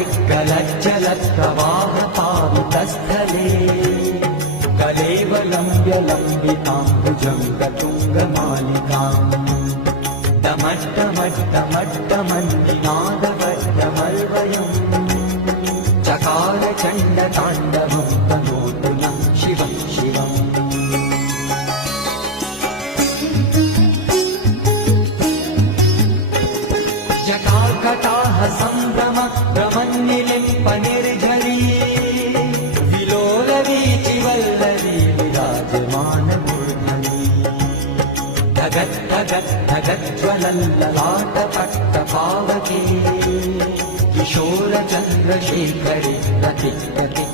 दिग्गलज्जलप्रवाहपावितस्थले कलेवलम्ब्यलम्बिताम्बुजङ्गतुङ्गमालिकाम् डमट्टमट्टमट्टमन्निनादवट्टमल्वयम् चकार चण्डताण्डवं तनोतु नः शिवं शिवम् जटाकटाह सम्भ्रम भ्रमन्निलिम्प निर्झरी विलोलवीचिवल्लरी विराजमानमूर्धनी धगत् धगत् धगज्ज्वलल्ललाटपट्टपावके किशोरचन्द्रशेखरे रति रति